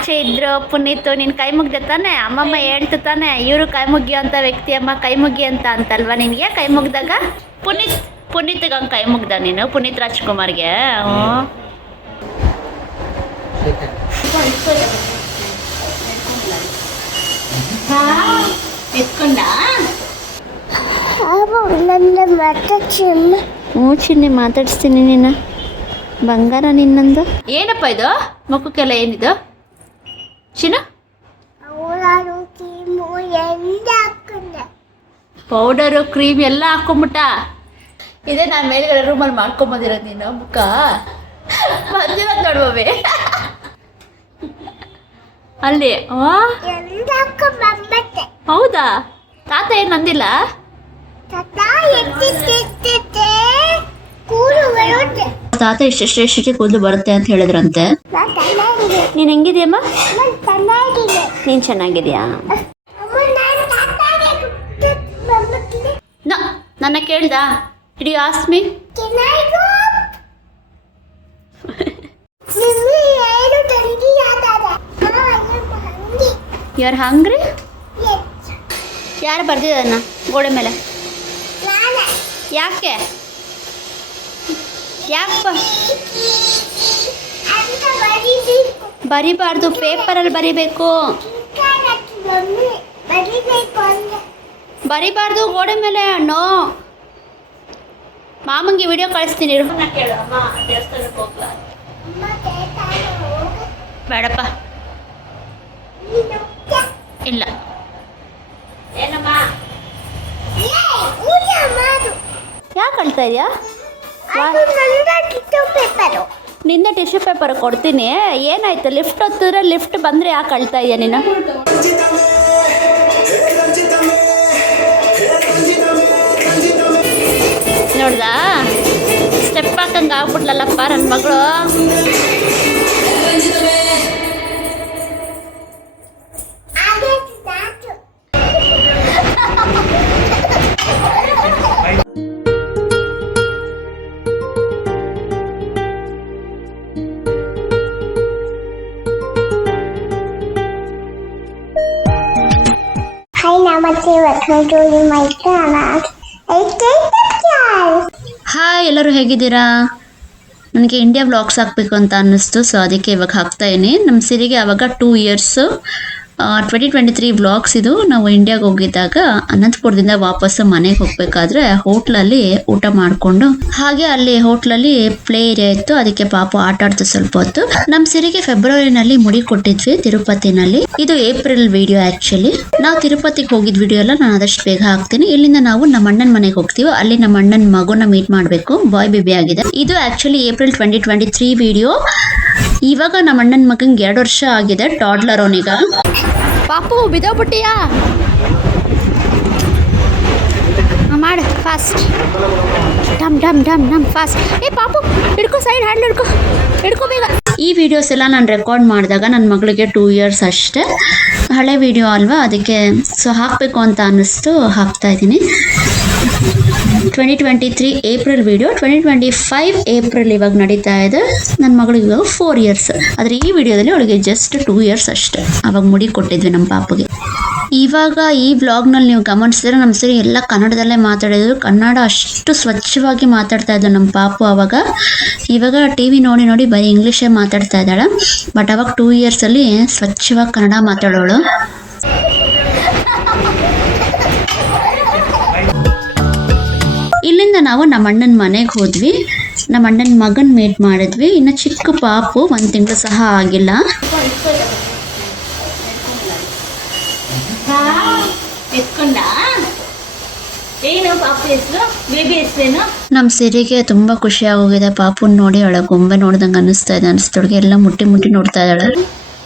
ಆಚೆ ಇದ್ರು ಪುನೀತ್ ನಿನ್ ಕೈ ಮುಗ್ದೆ ತಾನೆ, ಅಮ್ಮಮ್ಮ ಹೇಳ್ತು ತಾನೆ ಇವರು ಕೈ ಮುಗಿಯೋ ವ್ಯಕ್ತಿ ಅಮ್ಮ ಕೈ ಮುಗಿ ಅಂತಲ್ವಾ ನಿನ್ಗೆ? ಕೈ ಮುಗ್ದಾಗ ಪುನೀತ್ಗೆ ಹಂಗೆ ಕೈ ಮುಗ್ದ ನೀನು? ಪುನೀತ್ ರಾಜ್ಕುಮಾರ್ಗೆ? ಎತ್ಕೊಂಡ ಹ್ಞೂ ಚಿನ್ನಿ, ಮಾತಾಡಿಸ್ತೀನಿ ನಿನ್ನ ಬಂಗಾರ ನಿನ್ನಂದು. ಏನಪ್ಪ ಇದು ಮುಖಕ್ಕೆಲ್ಲ ಏನಿದು ಚಿನ್ನ? ಪೌಡರು ಕ್ರೀಮ್ ಎಲ್ಲ ಹಾಕೊಂಬಿಟ್ಟ. ಇದೇ ನಾನು ಮೇಲ್ಗಡೆ ರೂಮಲ್ಲಿ ಮಾಡ್ಕೊಂಬಂದಿರೋದು ನೀನು ಮುಖ ಬಂದಿರೋದು ನೋಡುವವೆ ಅಲ್ಲಿ. ಹೌದಾ? ತಾತ ಏನು ಅಂದಿಲ್ಲ? ತಾತ ಎಷ್ಟೆಷ್ಟೆಷ್ಟಕ್ಕೆ ಕೂದಲು ಬರುತ್ತೆ ಅಂತ ಹೇಳಿದ್ರಂತೆ. ನೀನು ಹೆಂಗಿದ್ಯಮ್ಮ? ನೀನು ಚೆನ್ನಾಗಿದ್ಯಾ? ನನ್ನ ಕೇಳ್ದ ಇಡೀ ಆಸ್ಮಿ ಯಾರು ಹಂಗ್ರಿ? ಯಾರು ಬರ್ದಿದ್ದನ್ನ ಗೋಡೆ ಮೇಲೆ? ಯಾಕೆ ಬರಿಬಾರ್ದು, ಪೇಪರಲ್ಲಿ ಬರಿಬೇಕು. ಬರಿಬಾರ್ದು ಗೋಡೆ ಮೇಲೆ. ನೋ, ಮಾಮಂಗೆ ವಿಡಿಯೋ ಕಳಿಸ್ತೀನಿ. ಬೇಡಪ್ಪ, ಇಲ್ಲ. ಯಾಕೆ ಅಳ್ತಾ ಇದೆಯಾ? ನಿಂದ ಟಿಶ್ಯೂ ಪೇಪರ್ ಕೊಡ್ತೀನಿ. ಏನಾಯ್ತು? ಲಿಫ್ಟ್ ಹೊತ್ತಿದ್ರೆ ಲಿಫ್ಟ್ ಬಂದರೆ ಯಾಕೆ ಅಳ್ತಾ ಇದೆಯಾ ನೀನು? ನೋಡ್ದಾ, ಸ್ಟೆಪ್ ಹಾಕಂಗೆ ಆಗ್ಬಿಟ್ಲಲ್ಲಪ್ಪ ನನ್ನ ಮಗಳು. ಹಾಯ್, ಎಲ್ಲರೂ ಹೇಗಿದ್ದೀರಾ? ನನಗೆ ಇಂಡಿಯಾ ವ್ಲಾಗ್ಸ್ ಹಾಕಬೇಕು ಅಂತ ಅನ್ನಿಸ್ತು, ಸೊ ಅದಕ್ಕೆ ಇವಾಗ ಹಾಕ್ತಾ ಇದೀನಿ. ನಮ್ಮ ಸಿರಿಗೆ ಆವಾಗ 2 years 2023 ವ್ಲಾಗ್ಸ್ ಇದು. ನಾವು ಇಂಡಿಯಾಗೆ ಹೋಗಿದ್ದಾಗ ಅನಂತಪುರದಿಂದ ವಾಪಸ್ಸು ಮನೆಗೆ ಹೋಗ್ಬೇಕಾದ್ರೆ ಹೋಟ್ಲಲ್ಲಿ ಊಟ ಮಾಡಿಕೊಂಡು, ಹಾಗೆ ಅಲ್ಲಿ ಹೋಟ್ಲಲ್ಲಿ ಪ್ಲೇ ಏರಿಯಾ ಇತ್ತು, ಅದಕ್ಕೆ ಪಾಪು ಆಟ ಆಡ್ತು ಸ್ವಲ್ಪ ಹೊತ್ತು. ನಮ್ಮ ಸಿರಿಗೆ ಫೆಬ್ರವರಿನಲ್ಲಿ ಮುಡಿ ಕೊಟ್ಟಿದ್ವಿ ತಿರುಪತಿನಲ್ಲಿ. ಇದು ಏಪ್ರಿಲ್ ವಿಡಿಯೋ. ಆಕ್ಚುಲಿ ನಾವು ತಿರುಪತಿಗೆ ಹೋಗಿದ್ ವಿಡಿಯೋ ಎಲ್ಲ ನಾನು ಆದಷ್ಟು ಬೇಗ ಹಾಕ್ತೀನಿ. ಇಲ್ಲಿಂದ ನಾವು ನಮ್ಮ ಅಣ್ಣನ ಮನೆಗೆ ಹೋಗ್ತೀವಿ, ಅಲ್ಲಿ ನಮ್ಮ ಅಣ್ಣನ ಮಗುನ ಮೀಟ್ ಮಾಡಬೇಕು. ಬಾಯ್ ಬೇಬಿ ಆಗಿದೆ. ಇದು ಆಕ್ಚುಲಿ ಏಪ್ರಿಲ್ 2023 ವಿಡಿಯೋ. ಇವಾಗ ನಮ್ಮ ಅಣ್ಣನ ಮಗಂಗೆ 2 ವರ್ಷ ಆಗಿದೆ, ಟಾಡ್ಲರ್ ಅವನೀಗ. ಪಾಪು ಬಿದ್ದೋಗ್ಬಿಟ್ಟಿಯಾ? ಮಾಡು ಫಾಸ್ಟ್, ಡಮ್ ಡಮ್ ಡಮ್ ಡಮ್ ಫಾಸ್ಟ್. ಪಾಪು ಹಿಡ್ಕೊ, ಸೈಡ್ ಹ್ಯಾಂಡ್ ಹಿಡ್ಕೊ ಬೇಗ. ಈ ವಿಡಿಯೋಸ್ ಎಲ್ಲ ನಾನು ರೆಕಾರ್ಡ್ ಮಾಡಿದಾಗ ನನ್ನ ಮಗಳಿಗೆ 2 years ಅಷ್ಟೇ. ಹಳೆ ವಿಡಿಯೋ ಅಲ್ವಾ, ಅದಕ್ಕೆ ಸೊ ಹಾಕಬೇಕು ಅಂತ ಅನ್ನಿಸ್ತು, ಹಾಕ್ತಾ ಇದ್ದೀನಿ. 2023 ಏಪ್ರಿಲ್ ವಿಡಿಯೋ. 2025 ಏಪ್ರಿಲ್ ಇವಾಗ ನಡೀತಾ ಇದೆ. ನನ್ನ ಮಗಳಿಗೆ ಇವಾಗ 4 years. ಆದರೆ ಈ ವಿಡಿಯೋದಲ್ಲಿ ಅವಳಿಗೆ ಜಸ್ಟ್ 2 years ಅಷ್ಟೇ. ಅವಾಗ ಮುಡಿ ಕೊಟ್ಟಿದ್ವಿ ನಮ್ಮ ಪಾಪುಗೆ. ಇವಾಗ ಈ ವ್ಲಾಗ್ನಲ್ಲಿ ನೀವು ಗಮನಿಸಿದ್ರೆ ನಮ್ಮ ಸರಿ ಎಲ್ಲ ಕನ್ನಡದಲ್ಲೇ ಮಾತಾಡಿದ್ರು. ಕನ್ನಡ ಅಷ್ಟು ಸ್ವಚ್ಛವಾಗಿ ಮಾತಾಡ್ತಾ ಇದ್ಲು ನಮ್ಮ ಪಾಪು ಅವಾಗ. ಇವಾಗ TV ನೋಡಿ ನೋಡಿ ಬರೀ ಇಂಗ್ಲೀಷೇ ಮಾತಾಡ್ತಾ ಇದ್ದಾಳೆ. ಬಟ್ ಅವಾಗ 2 years ಅಲ್ಲಿ ಸ್ವಚ್ಛವಾಗಿ ಕನ್ನಡ ಮಾತಾಡೋಳು. ಇಲ್ಲಿಂದ ನಾವು ನಮ್ಮ ಅಣ್ಣನ ಮನೆಗೆ ಹೋದ್ವಿ. ನಮ್ಮ ಅಣ್ಣನ ಮಗನ್ ಮೀಟ್ ಮಾಡಿದ್ವಿ. ಇನ್ನು ಚಿಕ್ಕ ಪಾಪು 1 ತಿಂಗಳು ಸಹ ಆಗಿಲ್ಲ. ನಮ್ಮ ಸಿರಿಗೆ ತುಂಬಾ ಖುಷಿ ಆಗೋಗಿದೆ ಪಾಪುನ್ ನೋಡಿ. ಅವಳ ಗೊಂಬೆ ನೋಡ್ದಂಗೆ ಅನ್ನಿಸ್ತಾ ಇದೆ. ಅನಿಸ್ತೊಳಗೆ ಎಲ್ಲ ಮುಟ್ಟಿ ಮುಟ್ಟಿ ನೋಡ್ತಾ ಇದ್ದಾಳೆ.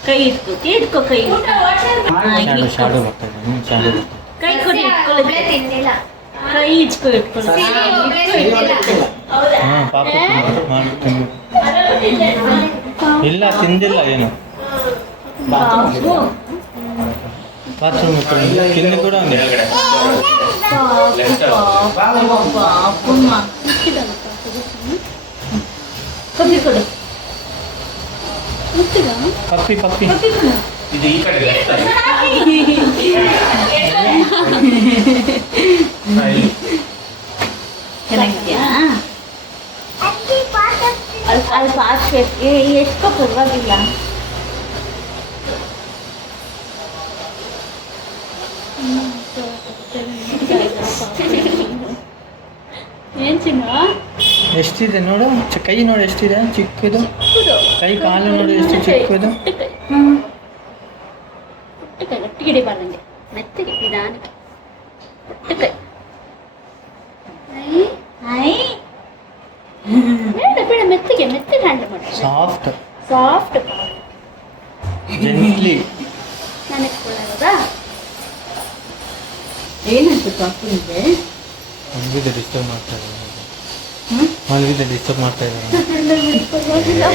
ಕೈ ಇಟ್ಕೋ, ಕೈ ಕೈ ಇಲ್ಲ ತಿಂದಿಲ್ಲ ಏನು ಬಾತ್ರೂಮ್ ತಿಂದು ಕೂಡ ಪಪ್ಪಿ ಪಪ್ಪಿ ಇದು ಈ ಕಡೆ left ಅಲ್ಲಿ. ಚೆನ್ನಾಗಿದೆಯಾ ಅಲ್ಲಿ ಪಾಸ್ ಎಷ್ಟೋ ಪರವಾಗಿಲ್ಲ. ಏನ್ ಚಿನ್ನ ಎಷ್ಟಿದೆ ನೋಡು ಕೈ ನೋಡಿ ಎಷ್ಟಿದೆ ಚಿಕ್ಕದು ಕೈ ಕಾಲು ನೋಡಿ ಎಷ್ಟು ಚಿಕ್ಕದು. ಪುಟ್ಟಕೈ ಗಟ್ಟಿಗೆ ಹಿಡಿಬಾರ್ದಂಗೆ ಮೆತ್ತಗೆ ನಿಧಾನಕ್ಕೆ ಪುಟ್ಟಕೈ. ಬೇಡ ಬೇಡ ಮೆತ್ತಗೆ ಮೆತ್ತಗೆ ಹ್ಯಾಂಡಲ್ ಮಾಡಿ. Soft soft gently. ನಾನು ಎತ್ಕೊಳ್ಳೋದಾ ಏನಂತ ಪಾಪುನಿಗೆ ಮಲಗಿದೆ ಡಿಸ್ಟರ್ಬ್ ಮಾಡ್ತಾ ಇದ್ದಾರೆ. ಮಲಗಿದೆ ಡಿಸ್ಟರ್ಬ್ ಮಾಡ್ತಾ ಇದ್ದಾರೆ.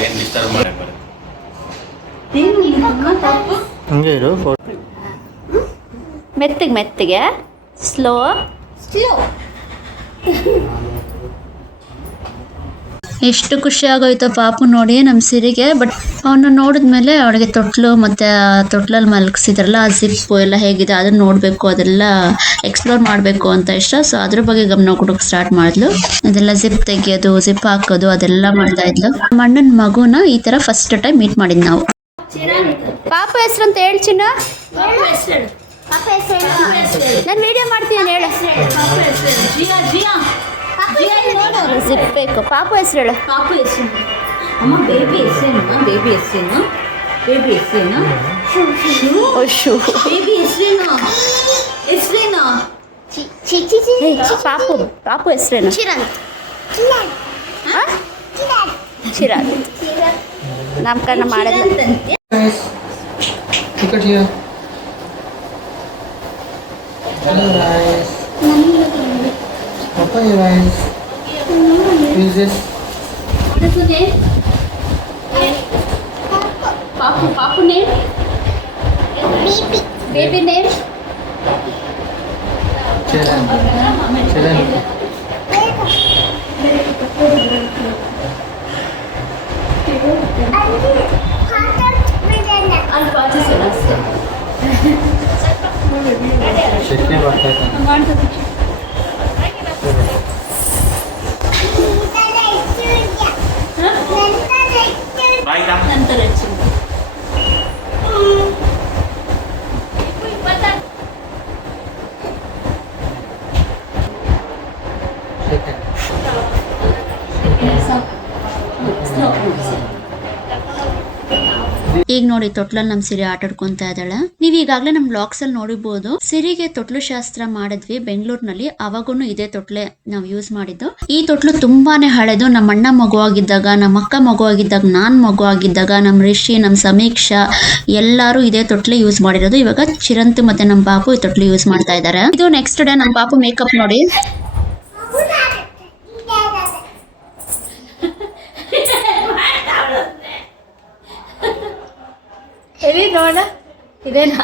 ಏನ್ disturb ಮಾಡಕ್ ಬರಲ್ಲ. ಹಂಗೆ ಇರು ಫೋಟೋ. ಮೆತ್ತಗೆ ಮೆತ್ತಗೆ ಸ್ಲೋ ಸ್ಲೋ. ಎಷ್ಟು ಖುಷಿ ಆಗೋಯ್ತು ಪಾಪು ನೋಡಿ ನಮ್ಮ ಸಿರಿಗೆ. ಬಟ್ ಅವನ್ನ ನೋಡಿದ್ಮೇಲೆ ಅವಳಿಗೆ ತೊಟ್ಲು ಮತ್ತು ತೊಟ್ಲಲ್ಲಿ ಮಲಗಿಸಿದ್ರಲ್ಲ ಆ ಜಿಪ್ಪು ಎಲ್ಲ ಹೇಗಿದೆ ಅದನ್ನ ನೋಡಬೇಕು, ಅದೆಲ್ಲ ಎಕ್ಸ್ಪ್ಲೋರ್ ಮಾಡಬೇಕು ಅಂತ ಇಷ್ಟ. ಸೊ ಅದ್ರ ಬಗ್ಗೆ ಗಮನ ಕೊಡೋಕೆ ಸ್ಟಾರ್ಟ್ ಮಾಡಿದ್ಲು. ಅದೆಲ್ಲ ಜಿಪ್ ತೆಗಿಯೋದು, ಜಿಪ್ ಹಾಕೋದು ಅದೆಲ್ಲ ಮಾಡ್ತಾ ಇದ್ಲು. ನಮ್ಮ ಅಣ್ಣನ ಮಗುನ ಈ ಥರ ಫಸ್ಟ್ ಟೈಮ್ ಮೀಟ್ ಮಾಡಿದ್ದು ನಾವು. ಪಾಪ ಹೆಸರು ಅಂತ ಹೇಳಿ ಚಿನ್ನ. ನಾನು ವಿಡಿಯೋ ಮಾಡ್ತೀನಿ ಹೇಳು. ಜಿಪ್ ಬೇಕು. ಪಾಪು ಹೆಸರು ಹೇಳು. ಪಾಪು ಹೆಸರು ಅಮ್ಮ. ಬೇಬಿ ಹೆಸರೇನು? ಬೇಬಿ ಹೆಸರೇನು? ಬೇಬಿ ಹೆಸರೇನು? ಅಶು ಬೇಬಿ ಹೆಸರೇನು? ಹೆಸರೇನು? ಪಾಪು ಪಾಪು ಹೆಸರೇನು? ಚಿರಾಗ್. ನಾಮಕರಣ ಮಾಡಿದ್ಲು. Look at here. Hello guys. Papaya rice. Who is this? ಪಾಪು ಪಾಪು name baby name Cheran. Cheran. ಅಲ್ಲಿ ಪಾಚಿಸಿಲ್ಲ ಚಟ್ನಿ ಬರ್ತಾ ಇದ್ದಾನೆ. ಆಯ್ತಾ? ನಂತರ ಈಗ ನೋಡಿ ತೊಟ್ಲಲ್ಲಿ ನಮ್ಮ ಸಿರಿ ಆಟ ಆಡ್ಕೊಂತಾ ಇದ್ದಾಳೆ. ನೀವ್ ಈಗಾಗ್ಲೇ ನಮ್ ಬ್ಲಾಗ್ಸ್ ಅಲ್ಲಿ ನೋಡಿರ್ಬೋದು. ಸಿರಿಗೆ ತೊಟ್ಲು ಶಾಸ್ತ್ರ ಮಾಡಿದ್ವಿ ಬೆಂಗಳೂರಿನಲ್ಲಿ. ಅವಾಗೂ ಇದೇ ತೊಟ್ಲೆ ನಾವು ಯೂಸ್ ಮಾಡಿದ್ದು. ಈ ತೊಟ್ಲು ತುಂಬಾನೇ ಹಳೆದು. ನಮ್ಮ ಅಣ್ಣ ಮಗುವಾಗಿದ್ದಾಗ, ನಮ್ಮ ಅಕ್ಕ ಮಗುವಾಗಿದ್ದಾಗ, ನಾನ್ ಮಗುವಾಗಿದ್ದಾಗ, ನಮ್ ರಿಷಿ, ನಮ್ ಸಮೀಕ್ಷಾ ಎಲ್ಲಾರು ಇದೇ ತೊಟ್ಲೆ ಯೂಸ್ ಮಾಡಿರೋದು. ಇವಾಗ ಚಿರಂತು ಮತ್ತೆ ನಮ್ ಪಾಪು ಈ ತೊಟ್ಲು ಯೂಸ್ ಮಾಡ್ತಾ ಇದ್ದಾರೆ. ಇದು ನೆಕ್ಸ್ಟ್ ಡೇ ನಮ್ ಪಾಪು ಮೇಕಪ್ ನೋಡಿ. ಎಲ್ಲಿ ನೋಡ ಇದೇನಾ?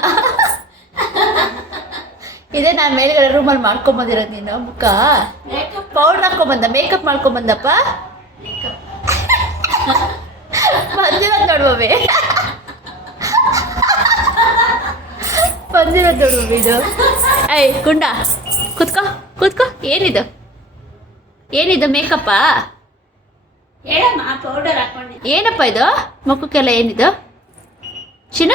ಇದೇ ನಾನು ಮೇಲ್ಗಡೆ ರೂಮಲ್ಲಿ ಮಾಡ್ಕೊಂಬಂದಿರೋದು. ನೀನು ಮುಖ ಪೌಡರ್ ಹಾಕೊಂಬಂದ, ಮೇಕಪ್ ಮಾಡ್ಕೊಂಬಂದಪ್ಪ. ಬಂದಿರೋದು ನೋಡುವವೇ, ಬಂದಿರೋದು ನೋಡುವ ಇದು. ಐ ಗುಂಡ ಕೂತ್ಕೋ ಕೂತ್ಕೋ. ಏನಿದು ಏನಿದು ಮೇಕಪ್ಪ? ಹೇಳಮ್ಮ. ಪೌಡರ್ ಹಾಕೊಂಡೆ. ಏನಪ್ಪ ಇದು ಮುಖಕ್ಕೆಲ್ಲ? ಏನಿದು ಚಿನ್ನ?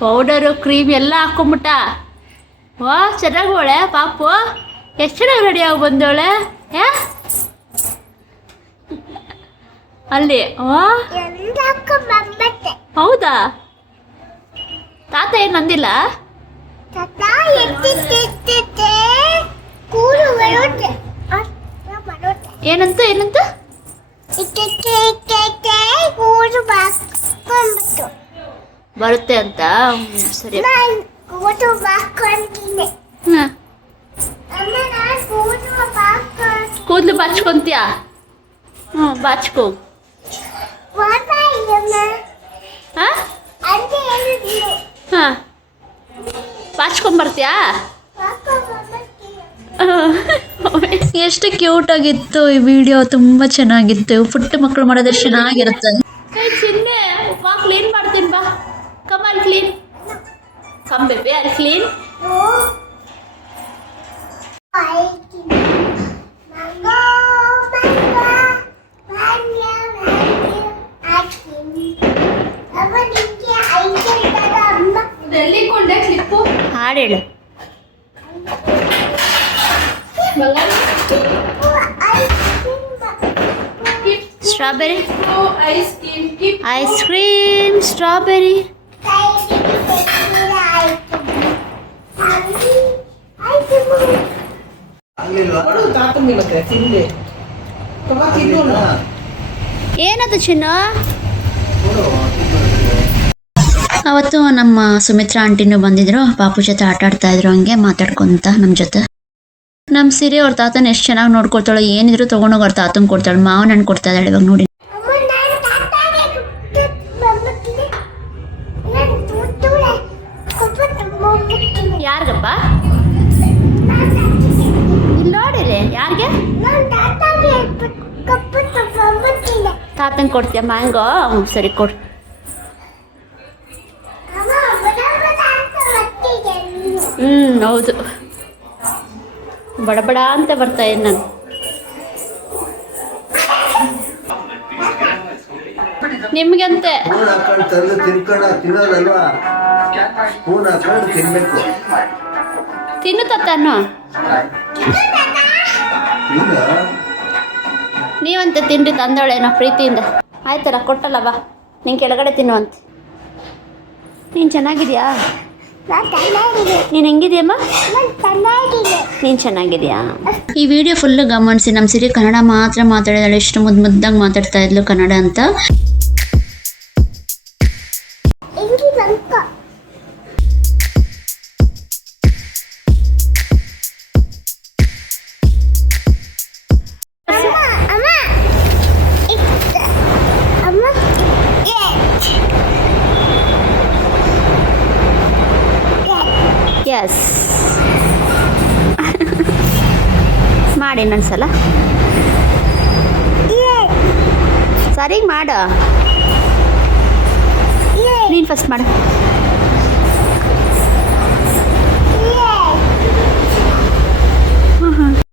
ಪೌಡರು ಕ್ರೀಮ್ ಎಲ್ಲ ಹಾಕೊಂಬಿಟ್ಟ. ವಾ ಚೆನ್ನಾಗಿ ಹೋಳೆ ಪಾಪು. ಎಷ್ಟು ಚೆನ್ನಾಗಿ ರೆಡಿ ಆಗಿ ಬಂದವಳೆ. ಅಲ್ಲಿ ವಾ ಹೌದಾ? ತಾತ ಏನು ಅಂದಿಲ್ಲ? ಏನಂತ ಏನಂತ ಬರುತ್ತೆ ಅಂತ. ಸರಿ. ಕೂದಲು ಬಾಚ್ಕೊಂತೀಯಾ? ಹ್ಞೂ ಬಾಚ್ಕೋ. ಹಾಂ ಬಾಚ್ಕೊಂಬರ್ತೀಯಾ? ಎಷ್ಟು ಕ್ಯೂಟ್ ಆಗಿತ್ತು ಈ ವಿಡಿಯೋ, ತುಂಬಾ ಚೆನ್ನಾಗಿತ್ತು. ಪುಟ್ಟ ಮಕ್ಕಳು ಮಾಡೋದು ಚೆನ್ನಾಗಿರುತ್ತೆ. ಚಿನ್ನೆ ಬಾ ಕ್ಲೀನ್ ಮಾಡ್ತೀನಿ ಬಾ. ಕಮ್ ಅಲ್ಲಿ ಕ್ಲೀನ್. ಕಮ್ ಬೇಬಿ ಅಲ್ಲಿ ಕ್ಲೀನ್. ಹಾಡು ಹೇಳು. Strawberry ice cream, strawberry. ಏನದು ಚಿನ್ನ? ಅವತ್ತು ನಮ್ಮ ಸುಮಿತ್ರಾ ಆಂಟಿನೂ ಬಂದಿದ್ರು, ಪಾಪು ಜೊತೆ ಆಟ ಆಡ್ತಾ ಇದ್ರು, ಹಂಗೆ ಮಾತಾಡ್ಕೊಂತ ನಮ್ಮ ಜೊತೆ. ನಮ್ಮ ಸಿರಿ ಅವ್ರ ತಾತನ ಎಷ್ಟು ಚೆನ್ನಾಗಿ ನೋಡ್ಕೊಳ್ತಾಳೆ, ಏನಿದ್ರು ತೊಗೊಂಡೋಗಿ ಅವ್ರ ತಾತಂಗೆ ಕೊಡ್ತಾಳೆ. ಮಾವನ ಹಣ್ಣು ಕೊಡ್ತಾ ಇದ್ದಾಳೆ ಇವಾಗ ನೋಡಿ. ಯಾರಿಗಪ್ಪ? ಇಲ್ಲಿ ನೋಡಿರಿ, ಯಾರಿಗೆ? ತಾತಂಗೆ ಕೊಡ್ತೀಯ ಮ್ಯಾಂಗೋ? ಸರಿ ಕೊಡು. ಹೌದು, ಬಡಬಡ ಅಂತ ಬರ್ತಾ ಇದ್ದೀನಿ ನಾನು. ನಿಮ್ಗಂತೆ ಸ್ಪೂನ್ ಹಾಕೊಂಡು ತಂದು ತಿನ್ನೋದಲ್ವಾ? ಸ್ಪೂನ್ ಹಾಕೊಂಡು ತಿನ್ಬೇಕು. ತಿನ್ನು ತಾನು. ನೀವಂತೆ ತಿನ್ರಿ ತಂದವಳೇನೋ ಪ್ರೀತಿಯಿಂದ. ಆಯ್ತಲ್ಲ, ಕೊಟ್ಟಲ್ಲ ಬಾ. ನೀನು ಕೆಳಗಡೆ ತಿನ್ನುವಂತೆ. ನೀನು ಚೆನ್ನಾಗಿದ್ಯಾ? ನೀನು ಹೆಂಗಿದ್ಯಮ್ಮ? ನೀನು ಚೆನ್ನಾಗಿದ್ಯಾ? ಈ ವಿಡಿಯೋ ಫುಲ್ ಗಮನಿಸಿ. ನಮ್ಮ ಸಿರಿ ಕನ್ನಡ ಮಾತ್ರ ಮಾತಾಡಿದಾಳೆ, ಎಷ್ಟು ಮುದ್ದಾಗಿ ಮಾತಾಡ್ತಾ ಇದ್ಲು ಕನ್ನಡ ಅಂತ. ಎಸ್ ಮಾಡಿ ಇನ್ನೊಂದ್ಸಲ. ಸರಿ ಮಾಡು. ನೀನು ಫಸ್ಟ್ ಮಾಡು.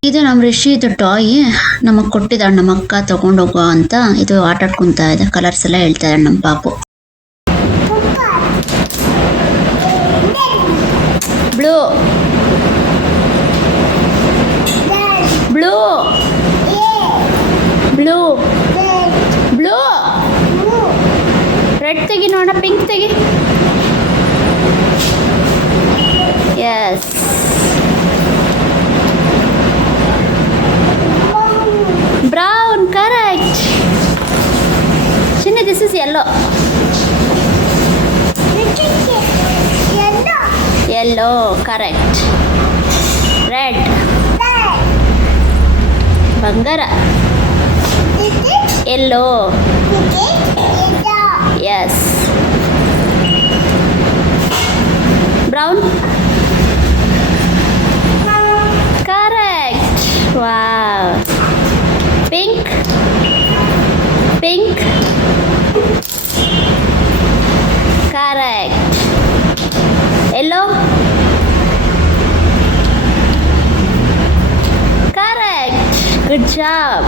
ಇದು ನಮ್ಮ ರಿಷಿ, ಇದು ಟಾಯ್ ನಮಗೆ ಕೊಟ್ಟಿದ್ದಾಳೆ ನಮ್ಮ ಅಕ್ಕ, ತಗೊಂಡೋಗೋ ಅಂತ. ಇದು ಆಟ ಆಡ್ಕೊಂತ ಇದೆ, ಕಲರ್ಸ್ ಎಲ್ಲ ಹೇಳ್ತಾ ಇದ್ದಾಳೆ ನಮ್ಮ ಪಾಪು. Blue blue blue blue. Red ತೆಗಿ ನೋಡ, ಪಿಂಕ್ ತೆಗಿ. ಎಸ್. Brown, correct. ಚಿನ್ನ, this is yellow. Yellow, correct. Red, ಬಂಗಾರ. Yellow, yes. Brown, correct. Wow. Pink, pink, correct. Yellow, correct. Good job.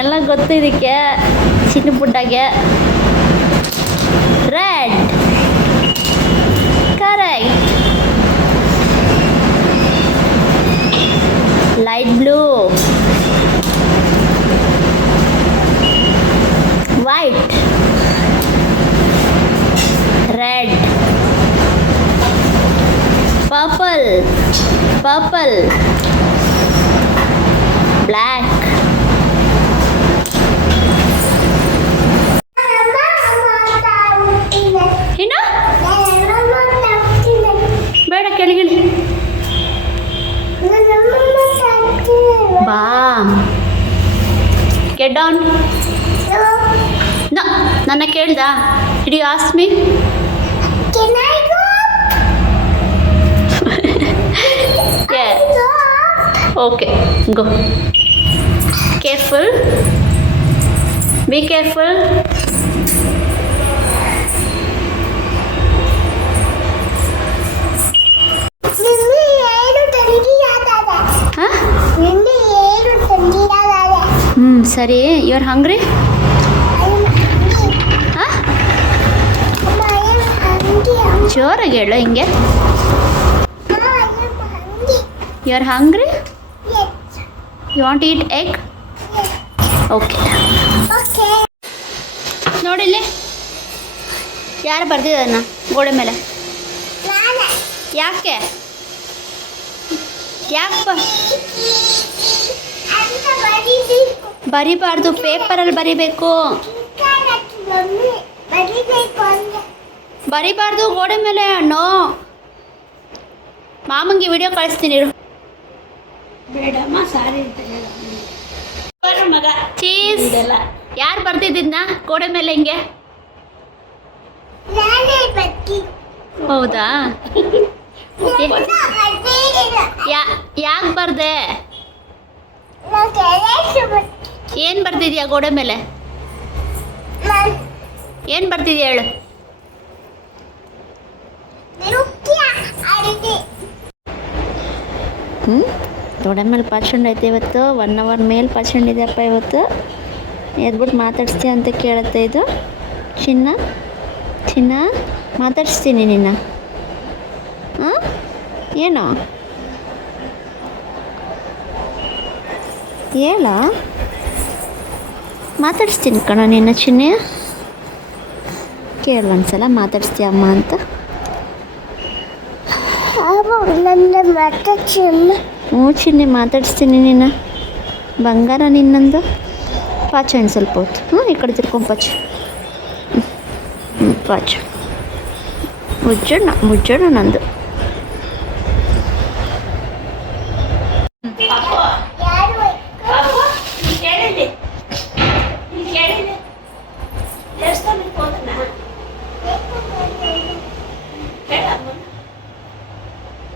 ಎಲ್ಲ ಗೊತ್ತು ಇದಕ್ಕೆ, ಚಿನ್ನ ಪುಡ್ಡಾಗೆ. Red, correct. Light blue, white, red, purple, purple, black. ಇನ್ನು ಬೇಡ, ಕೆಳಗಿಳಿ ಬಾ. Get down. ನನ್ನ ಕೇಳ್ದ? Did you ask me? Okay go. Careful, be careful. ಸರಿ. ಯು ಆರ್ ಹಂಗ್ರಿ? ಜೋರಾಗಿ ಹೇಳು ಹಿಂಗೆ. You are hungry? You want eat egg? Okay. ನೋಡಿಲ್ಲಿ ಯಾರು ಬರ್ದಿದ್ದನ್ನ ಗೋಡೆ ಮೇಲೆ? ಯಾಕೆ ಬರಿಬಾರ್ದು, ಪೇಪರಲ್ಲಿ ಬರಿಬೇಕು. ಬರಿಬಾರ್ದು ಗೋಡೆ ಮೇಲೆ. ಹಣ್ಣು ಮಾಮಂಗೆ ವಿಡಿಯೋ ಕಳಿಸ್ತೀನಿ ಇರು. ಬೇಡಮ್ಮ ಸಾರಿ ಅಂತ ಹೇಳ ಮಗ. ಚೀಸ್. ಯಾರು ಬರ್ದಿದ್ದನ್ನ ಗೋಡೆ ಮೇಲೆ ಹಿಂಗೆ? ಹೌದಾ? ಯಾಕೆ ಬರ್ದೆ? ಏನು ಬರ್ತಿದ್ಯಾ ಗೋಡೆ ಮೇಲೆ? ಏನು ಬರ್ತಿದ್ಯಾ ಹೇಳು. ಗೋಡೆ ಮೇಲೆ ಪಾಚಂಡ್ ಐತೆ ಇವತ್ತು. 1 hour ಮೇಲೆ ಪಾಚಂಡ್ ಇದೆಯಪ್ಪ ಇವತ್ತು. ಎದ್ಬಿಟ್ಟು ಮಾತಾಡಿಸ್ತೀಯ ಅಂತ ಕೇಳುತ್ತೆ ಇದು. ಚಿನ್ನ ಚಿನ್ನ ಮಾತಾಡಿಸ್ತೀನಿ ನಿನ್ನ. ಹಾಂ ಏನು ಹೇಳ? ಮಾತಾಡಿಸ್ತೀನಿ ಕಣ ನಿನ್ನ ಚಿನ್ನೆ. ಕೇಳು ಒಂದ್ಸಲ ಮಾತಾಡಿಸ್ತೀಯ ಅಮ್ಮ ಅಂತ. ಹ್ಞೂ ಚಿನ್ನೆ ಮಾತಾಡಿಸ್ತೀನಿ ನಿನ್ನ ಬಂಗಾರ ನಿನ್ನಂದು. ಪಾಚಣ್ಣ ಸ್ವಲ್ಪ ಹೊತ್ತು. ಈ ಕಡೆ ತಿರ್ಕೊಂಡು ಪಾಚ. ಪಾಚ ಮುಜ್ಜಣ್ಣ ನಂದು.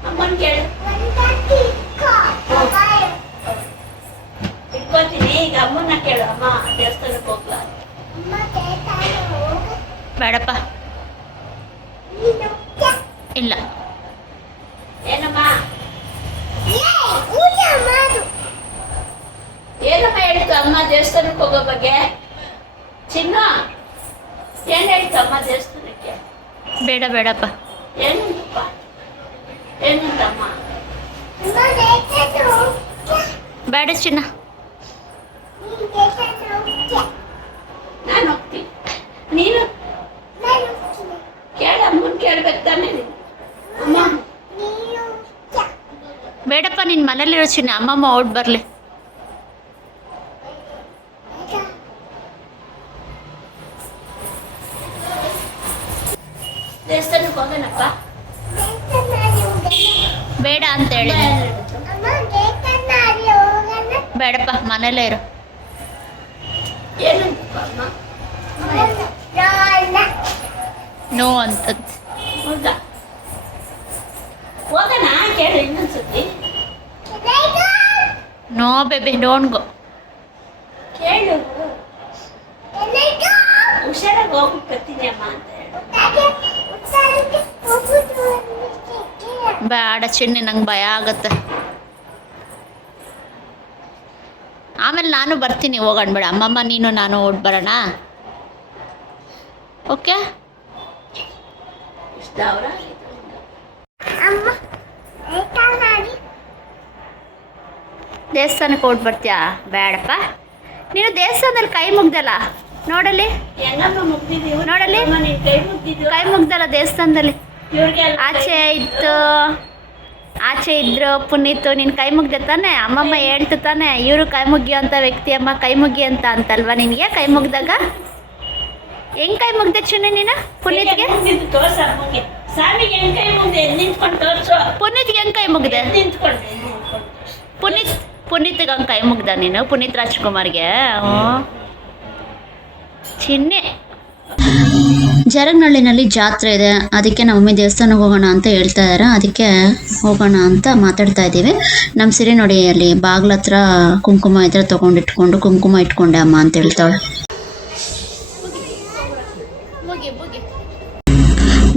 ಅಮ್ಮನ ಕೇಳು. ಇಟ್ಕೋತೀನಿ ಈಗ. ಅಮ್ಮನ ಕೇಳು. ಅಮ್ಮ ದೇವಸ್ಥಾನಕ್ಕೆ ಹೋಗ್ಲಾ? ಬೇಡಪ್ಪ. ಇಲ್ಲ. ಏನಮ್ಮ ಏನಮ್ಮ ಹೇಳ್ತು ಅಮ್ಮ ದೇವಸ್ಥಾನಕ್ಕೆ ಹೋಗೋ ಬಗ್ಗೆ? ಚಿನ್ನ ಏನು ಹೇಳ್ತು ಅಮ್ಮ ದೇವಸ್ಥಾನಕ್ಕೆ? ಬೇಡಪ್ಪ. ಏನಂತಪ್ಪ? ಏನಂತಮ್ಮ? ಬೇಡ ಚಿನ್ನ. ನಾನು ಹೋಗ್ತೀನಿ. ನೀನು ಕೇಳ. ಅಮ್ಮನ ಕೇಳ್ಬೇಕು ತಾನೇ ನೀನು. ಅಮ್ಮ ಬೇಡಪ್ಪ, ನಿನ್ನ ಮನೇಲಿರೋ ಚಿನ್ನ. ಅಮ್ಮಮ್ಮ ಔಟ್ ಬರಲಿ. ದೇವಸ್ಥಾನಕ್ಕೆ ಹೋಗೋಣಪ್ಪ. ಬೇಡ ಅಂತ ಹೇಳಿ. ಬೇಡಪ್ಪ, ಮನೇಲೇ ಇರು. ಏನಂತಪ್ಪ ಅಮ್ಮ? ನೋ ಅಂತದ್ದು. ಹೌದಾ? ಹೋಗೋಣ ಕೇಳು ಇನ್ನೊಂದ್ಸತಿ. No baby, don't go. ಕೇಳು. ಹುಷಾರಾಗಿ ಹೋಗ್ಬಿಟ್ಟು ಬರ್ತೀನಿ ಅಮ್ಮ ಅಂತ ಹೇಳು. ಬೇಡ ಚಿನ್ನಿ, ನಂಗೆ ಭಯ ಆಗತ್ತೆ. ಆಮೇಲೆ ನಾನು ಬರ್ತೀನಿ, ಹೋಗೋಣ. ಬೇಡ ಅಮ್ಮಮ್ಮ ನೀನು ನಾನು ಓಡ್ ಬರೋಣ. ಓಕೆ? ಇಷ್ಟ ಅವರ ದೇವಸ್ಥಾನಕ್ಕೆ ಓಡ್ ಬರ್ತೀಯಾ? ಬೇಡಪ್ಪ. ನೀನು ದೇವಸ್ಥಾನದಲ್ಲಿ ಕೈ ಮುಗ್ದಲ್ಲ ನೋಡಲಿ. ಹೆಂಗಮ್ಮ ಮುಗ್ದಿದ್ದೀವಿ ನೋಡಲ್ಲಿ. ನೀನು ಕೈ ಮುಗ್ದಿದ್ದೀವಿ. ಕೈ ಮುಗ್ದಲ್ಲ ದೇವಸ್ಥಾನದಲ್ಲಿ. ಇವ್ರಿಗೆ ಆಚೆ ಇದ್ರು ಪುನೀತ್. ನೀನು ಕೈ ಮುಗ್ದೆ ತಾನೆ? ಅಮ್ಮಮ್ಮ ಹೇಳ್ತು ತಾನೆ ಇವರು ಕೈ ಮುಗಿಯೋ ಅಂತ ವ್ಯಕ್ತಿ ಅಮ್ಮ, ಕೈ ಮುಗಿ ಅಂತ ಅಂತಲ್ವಾ ನಿನಗೆ? ಕೈ ಮುಗ್ದಾಗ ಹೆಂಗ್ ಕೈ ಮುಗ್ದೆ ಚಿನ್ನ ನೀನು ಪುನೀತ್ಗೆ? ತೋರ್ಸ ಅಮ್ಮಗೆ. ಸ್ವಾಮಿಗೆ ಹೆಂಗ್ ಕೈ ಮುಗ್ದೆ ನಿಂತ್ಕೊಂಡು ತೋರ್ಸು. ಪುನೀತ್ಗೆ ಹೆಂಗ್ ಕೈ ಮುಗ್ದೆ? ನಿಂತ್ಕೊಂಡೆ. ಪುನೀತ್ಗೆ ಹಂಗೆ ಕೈ ಮುಗ್ದ ನೀನು? ಪುನೀತ್ ರಾಜ್ಕುಮಾರ್ಗೆ? ಚಿನ್ನೆ ಜರಗ್ನಳ್ಳಿನಲ್ಲಿ ಜಾತ್ರೆ ಇದೆ, ಅದಕ್ಕೆ ನಮ್ಮ ಮಮ್ಮಿ ದೇವಸ್ಥಾನಕ್ಕೆ ಹೋಗೋಣ ಅಂತ ಹೇಳ್ತಾ ಇದ್ದಾರೆ. ಅದಕ್ಕೆ ಹೋಗೋಣ ಅಂತ ಮಾತಾಡ್ತಾ ಇದ್ದೀವಿ. ನಮ್ಮ ಸಿರಿ ನೋಡಿ ಅಲ್ಲಿ ಬಾಗ್ಲ ಹತ್ರ ಕುಂಕುಮ ಇದ್ರೆ ತೊಗೊಂಡಿಟ್ಕೊಂಡು ಕುಂಕುಮ ಇಟ್ಕೊಂಡೆ ಅಮ್ಮ ಅಂತ ಹೇಳ್ತಾಳೆ.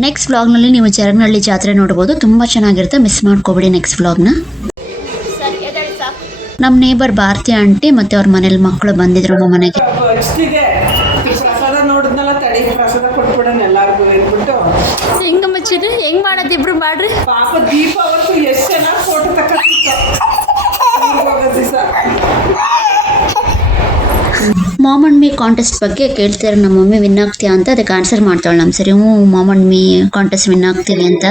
ನೆಕ್ಸ್ಟ್ ವ್ಲಾಗ್ನಲ್ಲಿ ನೀವು ಜರಗ್ನಳ್ಳಿ ಜಾತ್ರೆ ನೋಡ್ಬೋದು, ತುಂಬ ಚೆನ್ನಾಗಿರುತ್ತೆ. ಮಿಸ್ ಮಾಡ್ಕೋಬೇಡಿ ನೆಕ್ಸ್ಟ್ ವ್ಲಾಗ್ನ. ನಮ್ಮ ನೇಬರ್ ಭಾರತಿ ಆಂಟಿ ಮತ್ತು ಅವ್ರ ಮನೇಲಿ ಮಕ್ಕಳು ಬಂದಿದ್ರು ನಮ್ಮ ಮನೆಗೆ. ಅಷ್ಟಿಗೆ ಪ್ರಸಾದ ನೋಡಿದ್ನಲ್ಲ, ತಡಿ ಪ್ರಸಾದ ಕೊಟ್ಬಿಡೋಣ ಎಲ್ಲಾರ್ಗು ಅಂದ್ಬಿಟ್ಟು. ಹೆಂಗ ಮಚ್ಚಿರಿ ಹೆಂಗ್ ಮಾಡೋದು ಇಬ್ರು ಮಾಡ್ರಿ. ಪಾಪ ದೀಪ ಅವತ್ತು ಎಷ್ಟು ಚೆನ್ನಾಗಿ ಫೋಟೋ ತಕ್ಕಿತ್ತು ದಿವಸ. ಮಾಮ್ ಅಂಡ್ ಮೀ ಕಾಂಟೆಸ್ಟ್ ಬಗ್ಗೆ ಕೇಳ್ತಾರೆ ನಮ್ಮ ಮಮ್ಮಿ, ವಿನ್ ಆಗ್ತೀಯಾ ಅಂತ. ಅದಕ್ಕೆ ಆನ್ಸರ್ ಮಾಡ್ತಾಳೆ ನಮ್ಮ ಸರಿ. Ma'am and me contest win ಆಗ್ತೀನಿ ಅಂತ.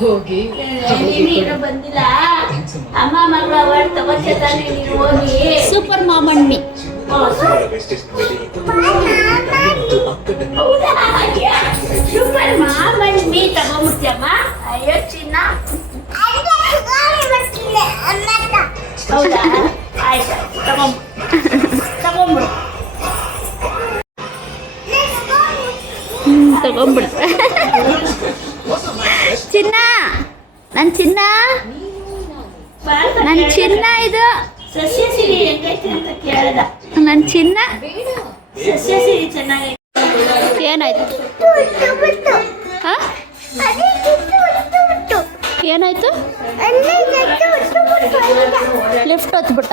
ಹೋಗಿ ನೀನು ಬಂದಿಲ್ಲ, ಅಮ್ಮ ಮಗಳ ಅವಾರ್ಡ್ ತಗೋತಾನೆ ನೀನು ಹೋಗಿ. Super mom and me. ಹೌದಾ? ಸೂಪರ್ ಮಾಮನ್ ಮೀ ತಗೊಂಡ್ಬಿಡ್ತೀಯಮ್ಮ. ಅಯ್ಯೋ ಚಿನ್ನ, ಹೌದಾ? ಆಯ್ತು, ತಗೊಂಡ್ಬಿಡು. ತಗೊಂಡ್ಬಿಡು. ಚಿನ್ನ, ನನ್ನ ಚಿನ್ನ, ನನ್ನ ಚಿನ್ನ, ಇದು ಸಸ್ಯ ಸಿರಿ ಹೆಂಗೈತೆ ಅಂತ ಕೇಳ್ದ. ನನ್ನ ಚಿನ್ನ. ಸಸ್ಯ ಸಿರಿ ಚೆನ್ನಾಗೈತೆ. ಏನಾಯ್ತು? ಹಾ? ಏನಾಯ್ತು? ಲಿಫ್ಟ್ ಹೊತ್ಬಿಟ್ಟ?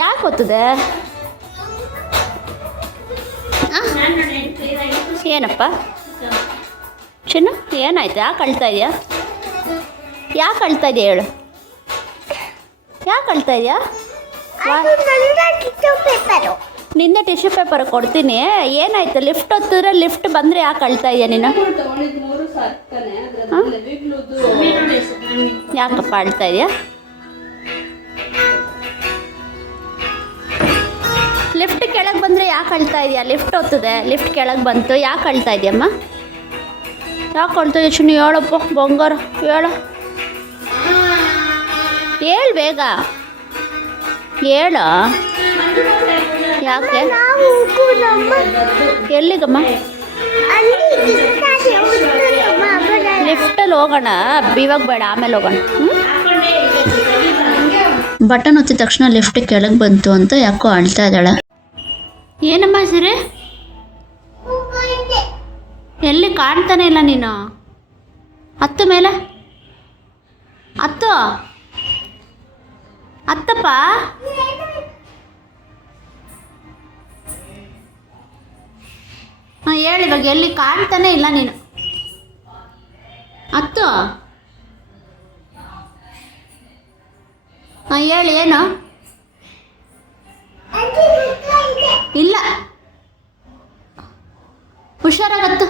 ಯಾಕೆ ಹೊತ್ತದೆ? ಏನಪ್ಪ ಚಿನ್ನ, ಏನಾಯ್ತು? ಯಾಕೆ ಅಳ್ತಾ ಇದೆಯಾ? ಯಾಕೆ ಅಳ್ತಾ ಇದೆಯಾ ಹೇಳು? ಯಾಕೆ ಅಳ್ತಾ ಇದೆಯಾ? ನಿಂದೆ ಟಿಶ್ಯೂ ಪೇಪರ್ ಕೊಡ್ತೀನಿ. ಏನಾಯ್ತು? ಲಿಫ್ಟ್ ಹೊತ್ತಿದ್ರೆ ಲಿಫ್ಟ್ ಬಂದರೆ ಯಾಕೆ ಅಳ್ತಾ ಇದೆಯಾ ನೀನು? ಯಾಕಪ್ಪ ಅಳ್ತಾ ಇದೆಯಾ? ಲಿಫ್ಟ್ ಕೆಳಗೆ ಬಂದರೆ ಯಾಕೆ ಅಳ್ತಾ ಇದೆಯಾ? ಲಿಫ್ಟ್ ಹೊತ್ತದೆ, ಲಿಫ್ಟ್ ಕೆಳಗೆ ಬಂತು, ಯಾಕೆ ಅಳ್ತಾ ಇದೆಯಮ್ಮ? ಯಾಕೆ ಅಳ್ತಾ ಇದೆಯಾ ಚಿನ್ನು? ಹೇಳಪ್ಪ ಬಂಗಾರ, ಹೇಳು ಬೇಗ ಹೇಳು. ಯಾಕೆ? ಎಲ್ಲಿಗಮ್ಮ? ಲಿಫ್ಟಲ್ಲಿ ಹೋಗೋಣ, ಇವಾಗ ಬೇಡ, ಆಮೇಲೆ ಹೋಗೋಣ. ಬಟನ್ ಒತ್ತಿದ ತಕ್ಷಣ ಲಿಫ್ಟ್ ಕೆಳಗೆ ಬಂತು ಅಂತ ಯಾಕೋ ಅಳ್ತಾ ಇದ್ದಾಳೆ. ಏನಮ್ಮ ಸರಿ? ಎಲ್ಲಿ ಕಾಣ್ತಾನೆ ಇಲ್ಲ ನೀನು? ಹತ್ತು ಮೇಲೆ ಹತ್ತು, ಹತ್ತಪ್ಪ. ಹಾಂ ಹೇಳಿ, ಇವಾಗ ಎಲ್ಲಿ ಕಾಣ್ತಾನೆ ಇಲ್ಲ ನೀನು? ಹತ್ತು. ಹಾಂ ಹೇಳಿ, ಏನು? ಇಲ್ಲ, ಹುಷಾರಾಗತ್ತು.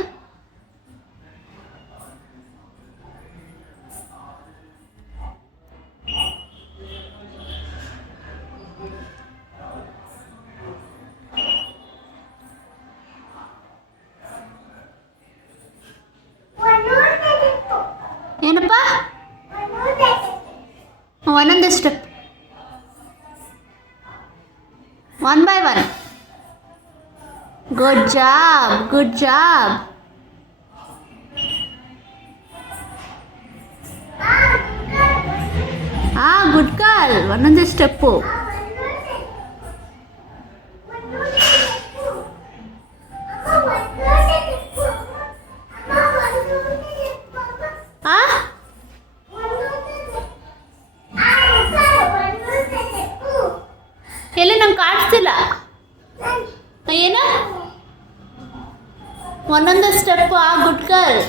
ಏನಪ್ಪ? ಒಂದೊಂದೇ step, 1 by 1. Good job, good job. Good girl. ಒಂದೊಂದೇ ಸ್ಟೆಪ್ಪು. ಎಲ್ಲಿ ನಂಗೆ ಕಾಣಿಸ್ತಿಲ್ಲ. ಏನು? ಒಂದೊಂದೇ step. Good girl,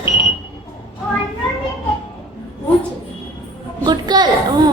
good girl. ಹ್ಞೂ.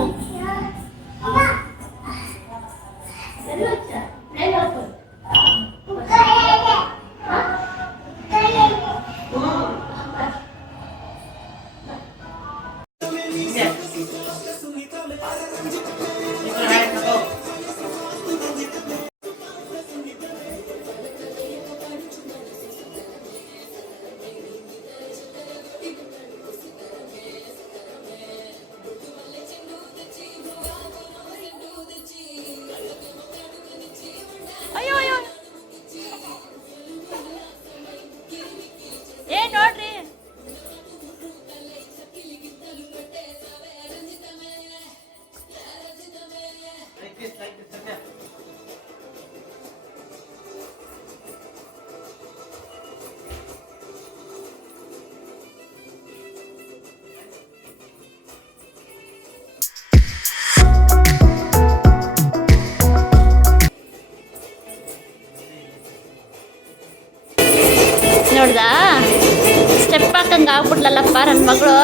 ಹಾಕಂಗೆ ಆಗ್ಬಿಟ್ಲಲ್ಲಪ್ಪ ನನ್ನ ಮಗಳು.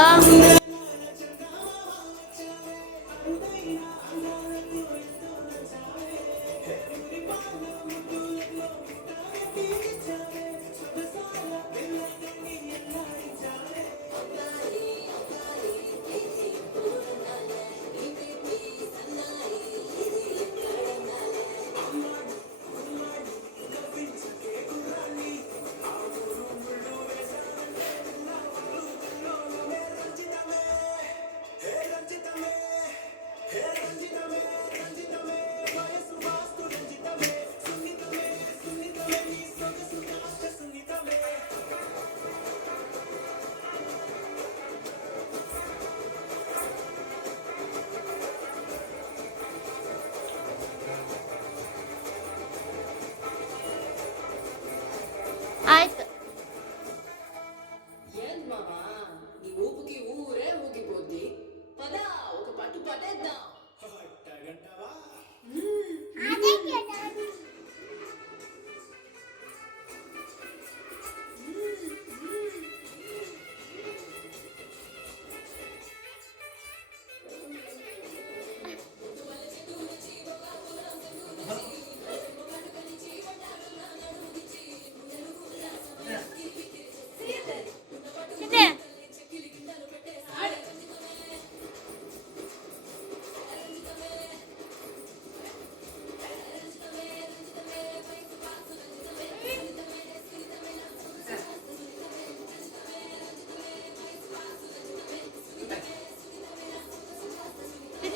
ಆಯ್ತು.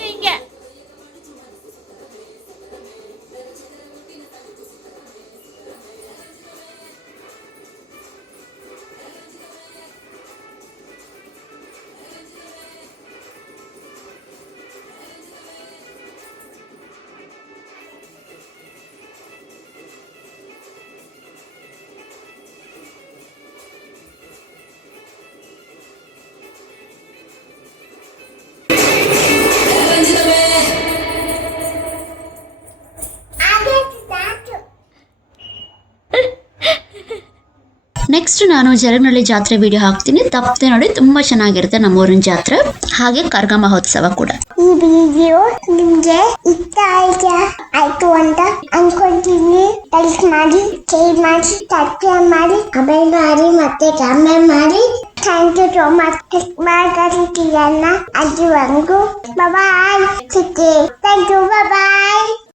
ಹಿಂಗೆ ನೆಕ್ಸ್ಟ್ ನಾನು ಜರಗ್ನಳ್ಳಿ ಜಾತ್ರೆ ವಿಡಿಯೋ ಹಾಕ್ತೀನಿ, ತಪ್ಪದೆ ನೋಡಿ. ತುಂಬಾ ಚೆನ್ನಾಗಿರುತ್ತೆ ನಮ್ಮೂರಿನ ಜಾತ್ರೆ, ಹಾಗೆ ಕರ್ಗ ಮಹೋತ್ಸವ ಕೂಡ. ಈ ವಿಡಿಯೋ ನಿಮ್ಗೆ ಇಷ್ಟ ಆಯ್ತು ಅಂತ ಅನ್ಕೊಂತೀನಿ. ಲೈಕ್ ಮಾಡಿ, ಶೇರ್ ಮಾಡಿ, ಸಬ್ಸ್ಕ್ರೈಬ್ ಮಾಡಿ, ಕಮೆಂಟ್ ಮಾಡಿ, ಮತ್ತೆ ಕಾಮೆಂಟ್ ಮಾಡಿ. Thank you so much. ಮಾತಾಡ್ತಿರಲ್ಲ ಅಲ್ಲಿವರೆಗೂ ಬಾಯ್. Thank you, bye.